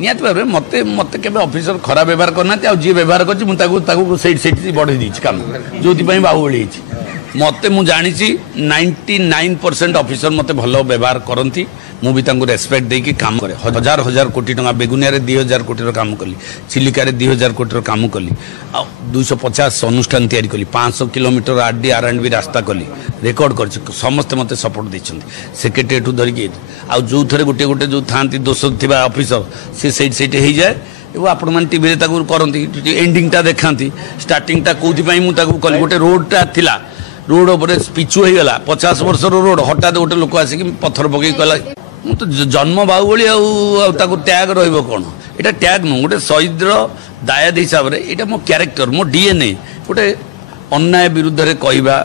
निहाती भाव में मत मत के ऑफिसर खराब व्यवहार करना जी व्यवहार कर बढ़े दी काम जो बाहुबली मत मु जानी 99% ऑफिसर मत भल व्यवहार करती मु भी रेस्पेक्ट देकी काम करे हजार हजार कोटी टंका बेगुनिया 2000 कोटी काम कली चिलिका 2000 कोटी काम कली 250 अनुष्ठान तैयारी कली 500 किलोमीटर आरडी आर&बी रास्ता कली रेकर्ड कर समस्ते मत सपोर्ट देते सेक्रेटेरिएट धरिकी आ जो थे गोटे गोटे जो था दोष थी ऑफिसर से जाए वो आपण मैंने टीवी करती एंडिंगटा देखा स्टार्टिंगटा कौन मुझे कली गोटे रोडटा थिला रोड उपर पिचु हो गला 50 वर्ष रोड हठात गोटे लोक आसिक पत्थर पकई कहला तो जन्म बाहुबली टैग रहा कौन यहाँ टैग नुह गोटे शहीद दायाद हिसाब से यहाँ मो क्यारेक्टर मो डीएनए गोटे अन्याय विरुद्ध में कहवा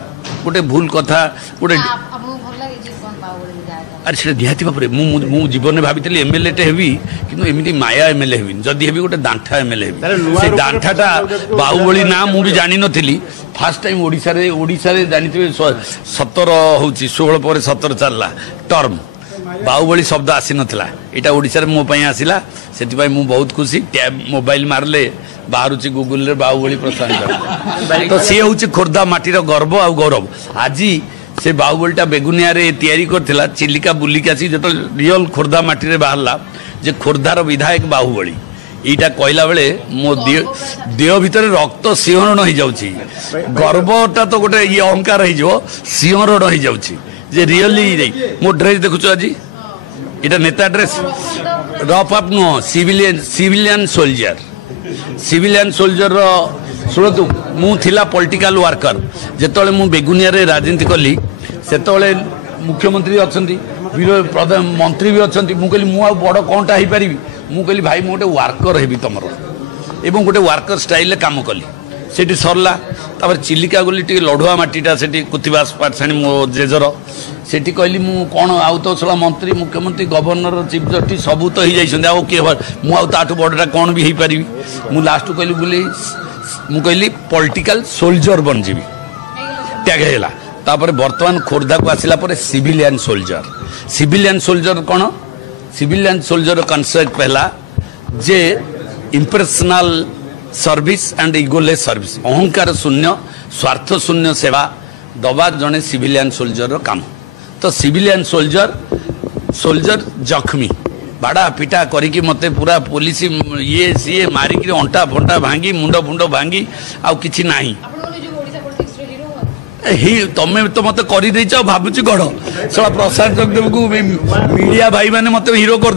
गोटे भूल कथा गोटे अरे से निहाती भाव में मु जीवन में भाई एमएलए टे हेबी कि एमती माया एमएलए हेबी जदि हेबी गोटे दांठा एमएलए हेबी से दांठाटा बाहुबली ना मु भी जानी नथिली फास्ट टाइम ओडिशा रे जानिथिबे 17 होची 16 पर 17 चलला टर्म बाहुबली शब्द आसी नथिला एटा ओडिशा रे मो पई आसिला सेति पई मु बहुत खुशी टैब मोबाइल मारले बाहरुची गूगल रे बाहुबली प्रसारण तो सी होची खोर्धा माटीर गर्व आ गौरव आजी से बाहुबलीटा बेगुनिया रे तैयारी करथिला चिलिका बुलिका आसी जत रियल खोर्धा माटी रे बाहरला जे खोर्धार विधायक बाहुबली एटा कहला बेले मो देह भितर रक्त सिंहरण हो जाउची गर्वटा तो गोटे ये अहंकार हो सिंहरण हो जाउची जे रियली मो ड्रेस देखुछ आज एटा नेता ड्रेस रफ अप नो सिविलियन सोल्जर शुणु मु थिला पॉलिटिकल वर्कर जेतले मु बेगुनिया रे राजनीति कली सेतले मुख्यमंत्री अछंती प्रधान मंत्री भी अछंती मु कहली मु आ बड़ कोनटा ही पारिबी मु कहली भाई मु गोटे वर्कर हेबी तमरो एवं गोटे वर्कर स्टाइल काम कली सेठी सरला तापर चिलिका गली टी लढुआ माटीटा सेठी कुतिबास पाठसाणी मो जेजर सेठी कहली मु कोन आउ तो सला मंत्री मुख्यमंत्री गवर्नर चीफ जस्टिस सबू तो ही जाइछन आ के मु आ ताठू बडटा कोन भी ही पारिबी मु लास्ट कहली बोली मु कहली पॉलिटिकल सोल्जर बन जीवी टैग हैला तापर वर्तमान खोर्धा को आसिला पर सिविलियन सोल्जर कौन सिविलियन सोल्जर कॉन्सेप्ट पहला जे इंप्रेशनल सर्विस एंड इगोलेस सर्विस अहंकार शून्य स्वार्थ शून्य सेवा दबा जने सिविलियन सोल्जर काम तो सिविलियन सोल्जर जख्मी बाड़ा पिटा करिकी मते पूरा पुलिस ये सी मारिकी अंटा फंटा भांगी मुंड फुंड भांगी आउ किछि नाही ही तमें तो मत कर भावुची गढ़ सला प्रशांत जगदेव को मीडिया भाई मैंने मत हिरो कर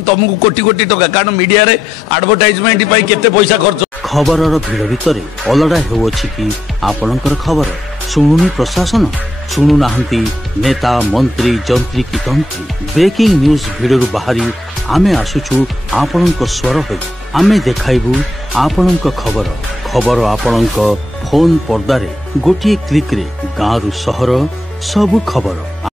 तुमको कोटी कोटी टका कारण मीडिया रे एडवर्टाइजमेंट पाई केते पैसा खर्च खबर भिड़ भितर अलड़ा होउछि कि आपनकर खबर शुणुनी प्रशासन शुणु नाहंती नेता मंत्री जंत्री की तंत्री ब्रेकिंग न्यूज भिडरू बाहरी आमे आसुछु आपनक स्वर होई आमे देखाइबू आपनक खबर आपनक फोन पर्दारे गोटे क्लिक रे गाँव रु सहर सबु खबर।